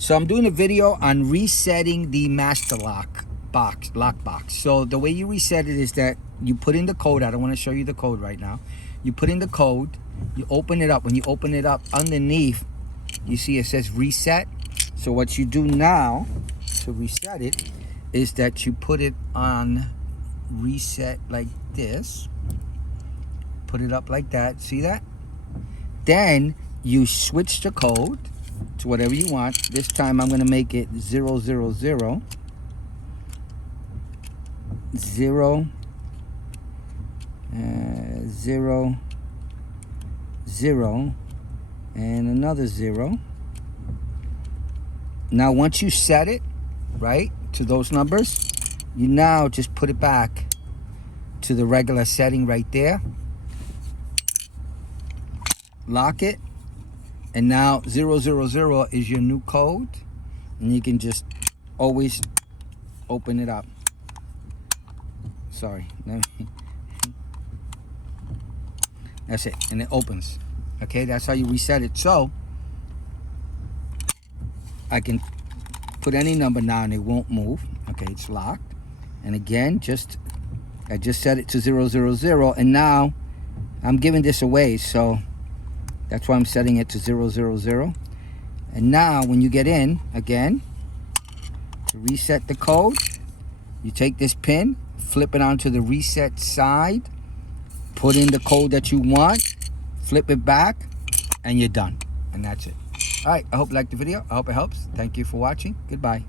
So I'm doing a video on resetting the master lock box. So the way you reset it is that you put in the code. I don't want to show you the code right now. You put in the code, you open it up. When you open it up, underneath you see it says reset. So what you do now to reset it is that you put it on reset like this. Put it up like that. See that? Then you switch the code to whatever you want. This time I'm going to make it 000 0 0 0 and another 0. Now once you set it right to those numbers, you now just put it back to the regular setting right there. Lock it, and now 000 is your new code, and you can just always open it up. Sorry, that's it, and it opens. Okay, that's how you reset it. So I can put any number now and it won't move. Okay, it's locked. And again, I just set it to 000, and now I'm giving this away, so that's why I'm setting it to 000. And now when you get in again, to reset the code, you take this pin, flip it onto the reset side, put in the code that you want, flip it back, and you're done. And that's it. All right, I hope you liked the video. I hope it helps. Thank you for watching. Goodbye.